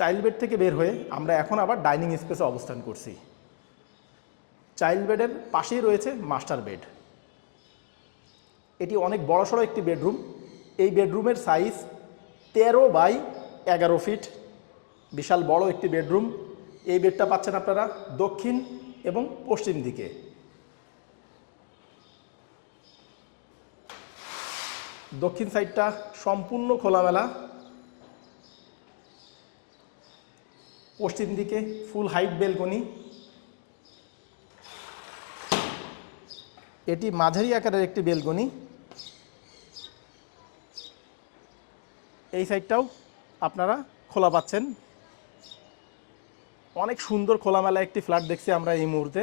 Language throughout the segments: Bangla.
চাইল্ড বেড থেকে বের হয়ে আমরা এখন আবার ডাইনিং স্পেসে অবস্থান করছি। চাইল্ড বেডের পাশেই রয়েছে মাস্টার বেড। এটি অনেক বড়সড় একটি বেডরুম। এই বেডরুমের সাইজ 13 বাই 11 ফিট, বিশাল বড় একটি বেডরুম। এই বেডটা পাচ্ছেন আপনারা দক্ষিণ এবং পশ্চিম দিকে। দক্ষিণ সাইডটা সম্পূর্ণ খোলামেলা, পশ্চিম দিকে ফুল হাইট বেলকনি। এটি মাঝারি আকারের একটি বেলকনি। এই সাইডটাও আপনারা খোলা পাচ্ছেন। অনেক সুন্দর খোলামেলা একটি ফ্ল্যাট দেখছি আমরা এই মুহূর্তে।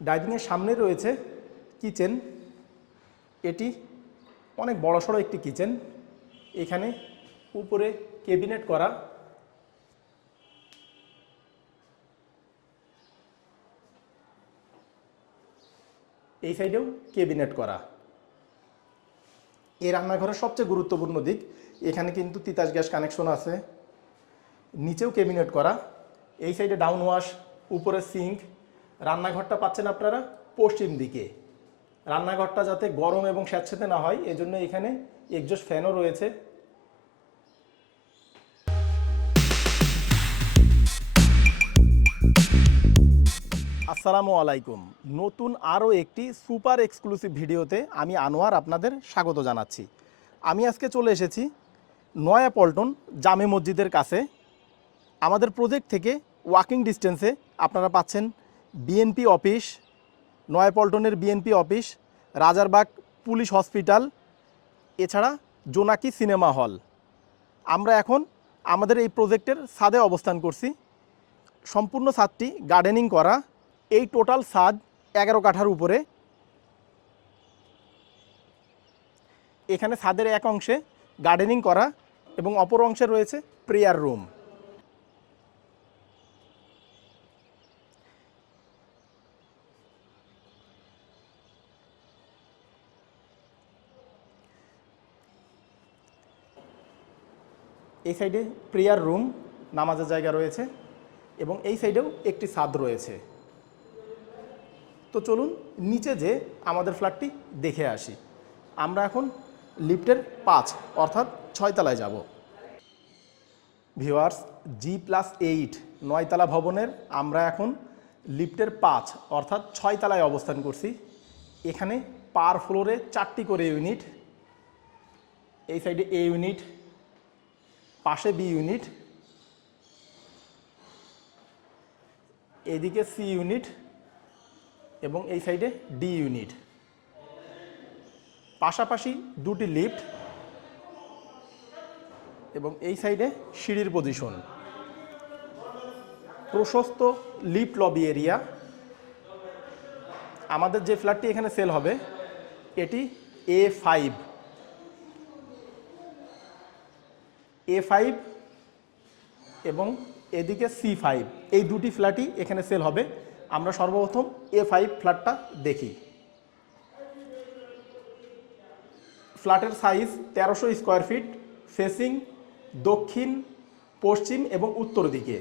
ডাইনিংয়ের সামনে রয়েছে কিচেন। এটি অনেক বড়সড় একটি কিচেন। এখানে উপরে ক্যাবিনেট করা। এই সাইডেও ক্যাবিনেট করা। এই রান্নাঘরের সবচেয়ে গুরুত্বপূর্ণ দিক, এখানে কিন্তু তিতাস গ্যাস কানেকশন আছে। নিচেও ক্যাবিনেট করা। এই সাইডে ডাউন ওয়াশ, উপরে সিঙ্ক। রান্নাঘরটা পাচ্ছেন আপনারা পশ্চিম দিকে। রান্নাঘরটা যাতে গরম এবং স্যাঁতসেঁতে না হয় এজন্য এখানে এক্সজস্ট ফ্যানও রয়েছে। আসসালামু আলাইকুম। নতুন আরও একটি সুপার এক্সক্লুসিভ ভিডিওতে আমি আনোয়ার আপনাদের স্বাগত জানাচ্ছি। আমি আজকে চলে এসেছি নয়াপল্টন জামে মসজিদের কাছে। আমাদের প্রজেক্ট থেকে ওয়াকিং ডিস্টেন্সে আপনারা পাচ্ছেন বিএনপি অফিস, নয়াপল্টনের BNP office, Rajarbagh police hospital, এছাড়া জোনাকি সিনেমা হল। আমরা এখন আমাদের এই প্রজেক্টের ছাদে অবস্থান করছি। সম্পূর্ণ ছাদটি গার্ডেনিং করা। এই টোটাল ছাদ 11 কাঠার উপরে। এখানে ছাদের এক অংশে গার্ডেনিং করা এবং অপর অংশে রয়েছে প্রেয়ার রুম। এই সাইডে প্রেয়ার রুম, নামাজের জায়গা রয়েছে এবং এই সাইডেও একটি ছাদ রয়েছে। তো চলুন নিচে যে আমাদের ফ্ল্যাটটি দেখে আসি। আমরা এখন লিফটের 5 অর্থাৎ 6 তলায় যাব। ভিউয়ার্স, G+8 9 তলা ভবনের আমরা এখন লিফটের 5 অর্থাৎ 6 তলায় অবস্থান করছি। এখানে পার ফ্লোরে 4টি করে ইউনিট। এই সাইডে A ইউনিট, পাশে B ইউনিট, এদিকে C ইউনিট এবং এই সাইডে D ইউনিট। পাশাপাশি দুটি লিফট এবং এই সাইডে সিঁড়ির পজিশন। প্রশস্ত লিফট লবি এরিয়া। আমাদের যে ফ্ল্যাটটি এখানে সেল হবে এটি A5 এবং এদিকে C5, এই দুটি ফ্ল্যাটই এখানে সেল হবে। আমরা সর্বপ্রথম A5 ফ্ল্যাটটা দেখি। ফ্ল্যাটের সাইজ 1300 স্কোয়ার ফিট, ফেসিং দক্ষিণ, পশ্চিম এবং উত্তর দিকে।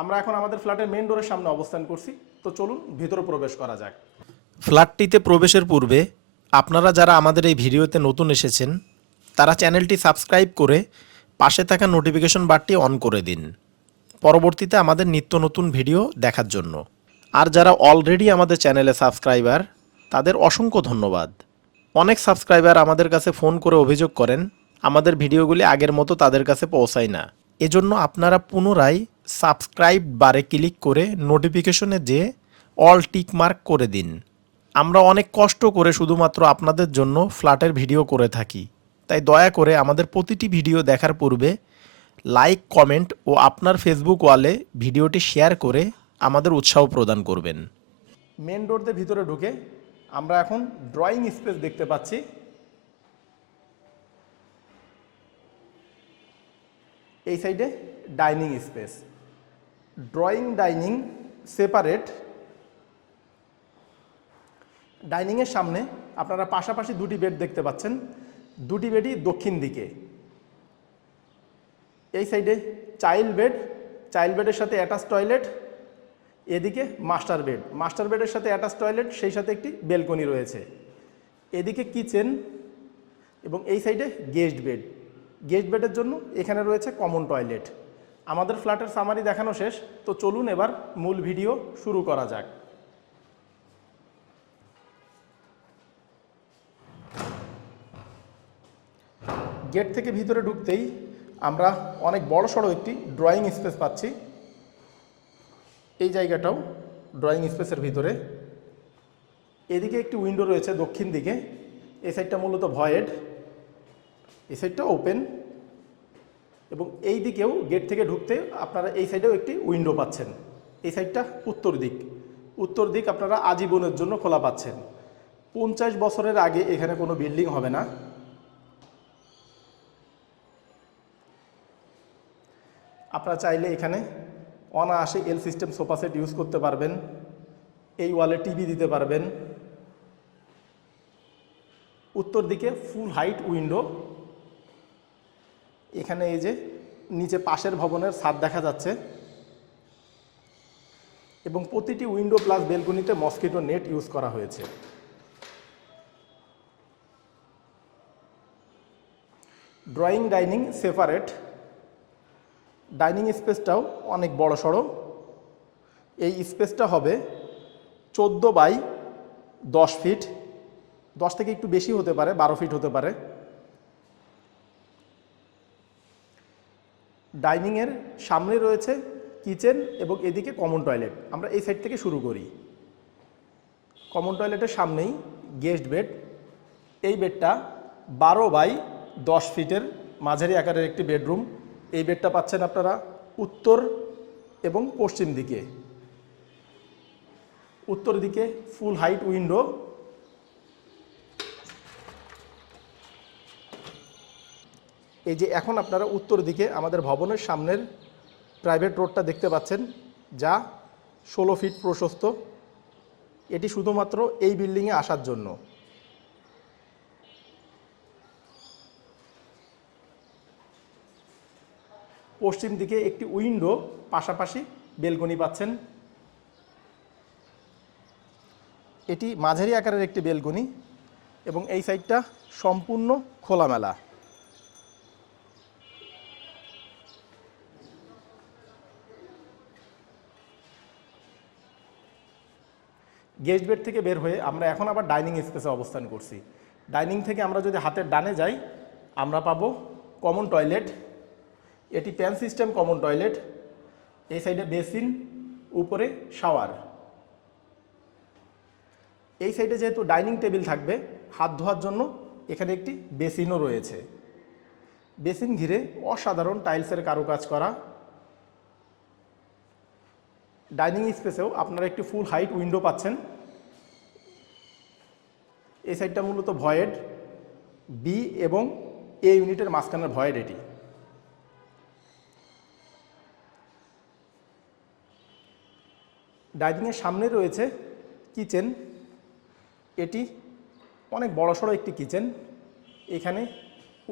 আমরা এখন আমাদের ফ্ল্যাটের মেইন ডোরের সামনে অবস্থান করছি। তো চলুন ভিতরে প্রবেশ করা যাক। ফ্ল্যাটটিতে প্রবেশের পূর্বে আপনারা যারা আমাদের এই ভিডিওতে নতুন এসেছেন তারা চ্যানেলটি সাবস্ক্রাইব করে পাশে থাকা নোটিফিকেশন বারটি অন করে দিন পরবর্তীতে আমাদের নিত্য নতুন ভিডিও দেখার জন্য। আর যারা অলরেডি আমাদের চ্যানেলে সাবস্ক্রাইবার তাদের অসংখ্য ধন্যবাদ। অনেক সাবস্ক্রাইবার আমাদের কাছে ফোন করে অভিযোগ করেন আমাদের ভিডিওগুলি আগের মতো তাদের কাছে পৌঁছায় না। এজন্য আপনারা পুনরায় সাবস্ক্রাইব বারে ক্লিক করে নোটিফিকেশনে যে অল টিক মার্ক করে দিন। আমরা অনেক কষ্ট করে শুধুমাত্র আপনাদের জন্য ফ্ল্যাটের ভিডিও করে থাকি, তাই দয়া করে আমাদের প্রতিটি ভিডিও দেখার পূর্বে লাইক, কমেন্ট ও আপনার ফেসবুক ওয়ালে ভিডিওটি শেয়ার করে আমাদের উৎসাহ প্রদান করবেন। মেন ডোর দিয়ে ভিতরে ঢুকে আমরা এখন ড্রয়িং স্পেস দেখতে পাচ্ছি। এই সাইডে dining space, drawing dining separate. ডাইনিংয়ের সামনে আপনারা পাশাপাশি দুটি বেড দেখতে পাচ্ছেন। দুটি বেডই দক্ষিণ দিকে। এই সাইডে চাইল্ড বেড, চাইল্ড বেডের সাথে অ্যাটাচ টয়লেট, এদিকে মাস্টার বেড, মাস্টার বেডের সাথে অ্যাটাচ টয়লেট, সেই সাথে একটি বেলকনি রয়েছে। এদিকে কিচেন এবং এই সাইডে গেস্ট বেড, গেস্ট বেডের জন্য এখানে রয়েছে কমন টয়লেট। আমাদের ফ্ল্যাটের সামারি দেখানো শেষ, তো চলুন এবার মূল ভিডিও শুরু করা যাক। গেট থেকে ভিতরে ঢুকতেই আমরা অনেক বড় সড়ো একটি ড্রয়িং স্পেস পাচ্ছি। এই জায়গাটাও ড্রয়িং স্পেসের ভিতরে। এদিকে একটি উইন্ডো রয়েছে দক্ষিণ দিকে, এই সাইডটা মূলত ভয়েড, এই সাইডটা ওপেন। এবং এই দিকেও গেট থেকে ঢুকতে আপনারা এই সাইডেও একটি উইন্ডো পাচ্ছেন। এই সাইডটা উত্তর দিক, উত্তর দিক আপনারা আজীবনের জন্য খোলা পাচ্ছেন। 50 বছরের আগে এখানে কোনো বিল্ডিং হবে না। আপনারা চাইলে এখানে অনায়াসে এল সিস্টেম সোফা সেট ইউজ করতে পারবেন, এই ওয়ালে টিভি দিতে পারবেন। উত্তর দিকে ফুল হাইট উইন্ডো, এখানে এই যে নিচে পাশের ভবনের ছাদ দেখা যাচ্ছে এবং প্রতিটি উইন্ডো প্লাস বেলকনিতে মসকিটো নেট ইউজ করা হয়েছে। ড্রয়িং ডাইনিং সেপারেট, ডাইনিং স্পেসটাও অনেক বড় সড়ো। এই স্পেসটা হবে 14 বাই 10 ফিট, 10 থেকে একটু বেশি হতে পারে, 12 ফিট হতে পারে। ডাইনিংয়ের সামনে রয়েছে কিচেন এবং এদিকে কমন টয়লেট। আমরা এই সাইড থেকে শুরু করি। কমন টয়লেটের সামনেই গেস্ট বেড। এই বেডটা 12 বাই 10 ফিটের মাঝারি আকারের একটি বেডরুম। এই বেডটা পাচ্ছেন আপনারা উত্তর এবং পশ্চিম দিকে। উত্তর দিকে ফুল হাইট উইন্ডো, এই যে এখন আপনারা উত্তর দিকে আমাদের ভবনের সামনের প্রাইভেট রোডটা দেখতে পাচ্ছেন, যা 16 ফিট প্রশস্ত। এটি শুধুমাত্র এই বিল্ডিংয়ে আসার জন্য। পশ্চিম দিকে একটি উইন্ডো, পাশাপাশি বেলকনি পাচ্ছেন। এটি মাঝারি আকারের একটি বেলকনি এবং এই সাইডটা সম্পূর্ণ খোলামেলা। গেস্ট বেড থেকে বের হয়ে আমরা এখন আবার ডাইনিং স্পেসে অবস্থান করছি। ডাইনিং থেকে আমরা যদি হাতের ডানে যাই আমরা পাবো কমন টয়লেট। এটি প্যান সিস্টেম কমন টয়লেট। এই সাইডে বেসিন, উপরে শাওয়ার। এই সাইডে যেহেতু ডাইনিং টেবিল থাকবে, হাত ধোয়ার জন্য এখানে একটি বেসিনও রয়েছে। বেসিন ঘিরে অসাধারণ টাইলসের কারুকাজ করা। ডাইনিং স্পেসেও আপনারা একটি ফুল হাইট উইন্ডো পাচ্ছেন। এই সাইডটা মূলত ভয়েড, বি এবং এ ইউনিটের মাঝখানের ভয়েড এটি। ডাইনিংয়ের সামনে রয়েছে কিচেন। এটি অনেক বড়সড় একটি কিচেন। এখানে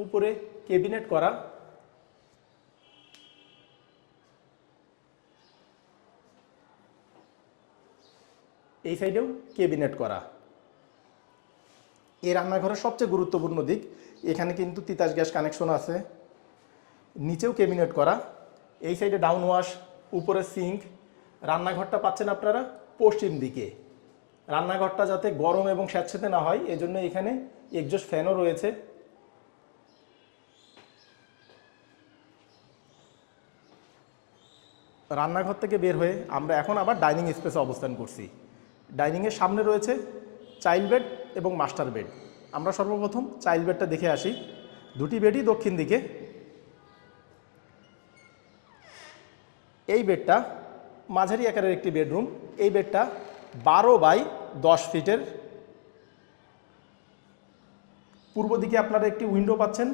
উপরে ক্যাবিনেট করা, এই সাইডেও ক্যাবিনেট করা। এই রান্নাঘরের সবচেয়ে গুরুত্বপূর্ণ দিক, এখানে কিন্তু তিতাস গ্যাস কানেকশন আছে। নিচেও ক্যাবিনেট করা। এই সাইডে ডাউন ওয়াশ, উপরে সিঙ্ক। রান্নাঘরটা পাচ্ছেন আপনারা পশ্চিম দিকে। রান্নাঘরটা যাতে গরম এবং স্যাঁতসেঁতে না হয় এজন্য এখানে এক্সজস্ট ফ্যানও রয়েছে। রান্নাঘর থেকে বের হয়ে আমরা এখন আবার ডাইনিং স্পেসে অবস্থান করছি। ডাইনিংয়ের সামনে রয়েছে চাইল্ড বেড এবং মাস্টার বেড। আমরা সর্বপ্রথম চাইল্ড বেডটা দেখে আসি। দুটি বেডই দক্ষিণ দিকে। এই বেডটা মাঝারি আকারের একটি বেডরুম। এই বেডটা 12 বাই 10 ফিটের। পূর্ব দিকে আপনারা একটি উইন্ডো পাচ্ছেন,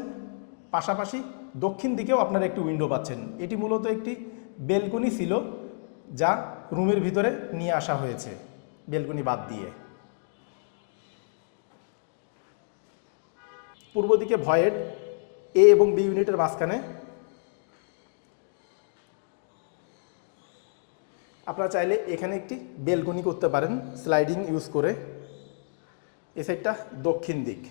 পাশাপাশি দক্ষিণ দিকেও আপনারা একটি উইন্ডো পাচ্ছেন। এটি মূলত একটি বেলকনি ছিল, যা রুমের ভিতরে নিয়ে আসা হয়েছে বেলকনি বাদ দিয়ে। পূর্ব দিকে ভয়েড, এ এবং বি ইউনিটের মাঝখানে। আপনারা চাইলে এখানে একটি বেলকনি করতে পারেন স্লাইডিং ইউজ করে। এ সাইডটা দক্ষিণ দিক।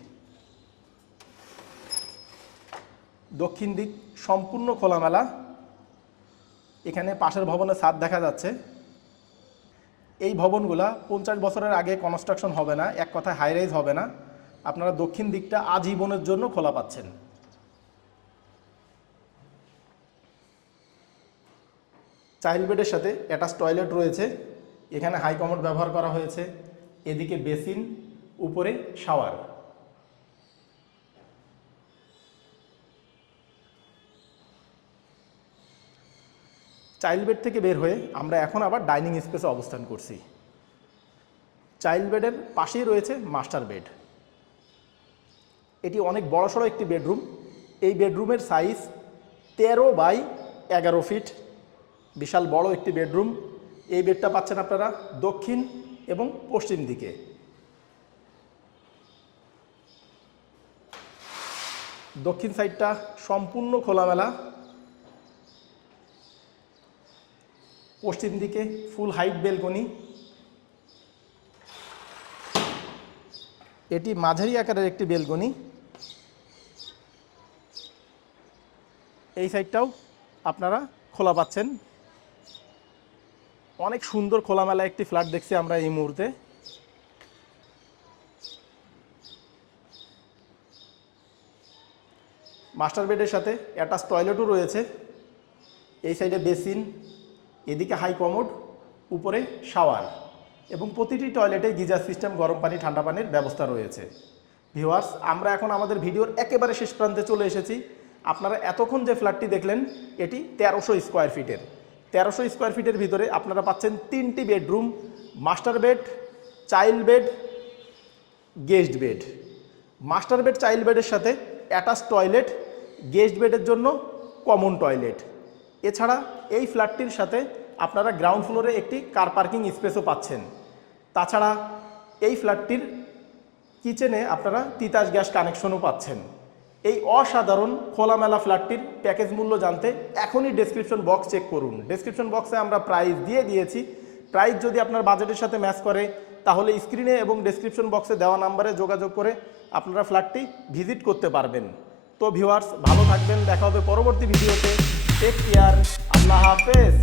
দক্ষিণ দিক সম্পূর্ণ খোলামেলা। এখানে পাশের ভবনের ছাদ দেখা যাচ্ছে। এই ভবনগুলা 50 বছরের আগে কনস্ট্রাকশন হবে না, এক কথায় হাই রাইজ হবে না। আপনারা দক্ষিণ দিকটা আজীবনের জন্য খোলা পাচ্ছেন। চাইল্ড বেডের সাথে অ্যাটাচ টয়লেট রয়েছে। এখানে হাই কমোড ব্যবহার করা হয়েছে। এদিকে বেসিন, উপরে শাওয়ার। চাইল্ড বেড থেকে বের হয়ে আমরা এখন আবার ডাইনিং স্পেসে অবস্থান করছি। চাইল্ড বেডের পাশেই রয়েছে মাস্টার বেড। এটি অনেক বড়সড় একটি বেডরুম। এই বেডরুমের সাইজ 13 বাই 11 ফিট, বিশাল বড় একটি বেডরুম। এই বেডটা পাচ্ছেন আপনারা দক্ষিণ এবং পশ্চিম দিকে। দক্ষিণ সাইডটা সম্পূর্ণ খোলামেলা। পশ্চিম দিকে ফুল হাইট বেলকনি। এটি মাঝারি আকারের একটি বেলকনি। এই সাইডটাও আপনারা খোলা পাচ্ছেন। অনেক সুন্দর খোলামেলা একটি ফ্ল্যাট দেখছি আমরা এই মুহূর্তে। মাস্টার বেডের সাথে অ্যাটাচ টয়লেটও রয়েছে। এই সাইডে বেসিন, এদিকে হাই কমোড, উপরে শাওয়ার এবং প্রতিটি টয়লেটে গিজার সিস্টেম, গরম পানি ঠান্ডা পানির ব্যবস্থা রয়েছে। ভিউয়ার্স, আমরা এখন আমাদের ভিডিওর একেবারে শেষ প্রান্তে চলে এসেছি। আপনারা এতক্ষণ যে ফ্ল্যাটটি দেখলেন এটি 1300 স্কোয়ার ফিটের। 1300 স্কোয়ার ফিটের ভিতরে আপনারা পাচ্ছেন 3টি bedroom, master bed, child bed, guest bed. Master bed, child বেডের সাথে অ্যাটাচ টয়লেট, গেস্ট বেডের জন্য কমন টয়লেট। এছাড়া এই ফ্ল্যাটটির সাথে আপনারা গ্রাউন্ড ফ্লোরে একটি কার পার্কিং স্পেসও পাচ্ছেন। তাছাড়া এই ফ্ল্যাটটির কিচেনে আপনারা তিতাস গ্যাস কানেকশনও পাচ্ছেন। এই অসাধারণ খোলামেলা ফ্ল্যাটটির প্যাকেজ মূল্য জানতে এখনই ডেসক্রিপশন বক্স চেক করুন। ডেসক্রিপশন বক্সে আমরা প্রাইস দিয়ে দিয়েছি। প্রাইস যদি আপনার বাজেটের সাথে ম্যাচ করে তাহলে স্ক্রিনে এবং ডেসক্রিপশন বক্সে দেওয়া নাম্বারে যোগাযোগ করে আপনারা ফ্ল্যাটটি ভিজিট করতে পারবেন। তো ভিউয়ার্স, ভালো থাকবেন, দেখা হবে পরবর্তী ভিডিওতে। টেক কেয়ার, আল্লাহ হাফেজ।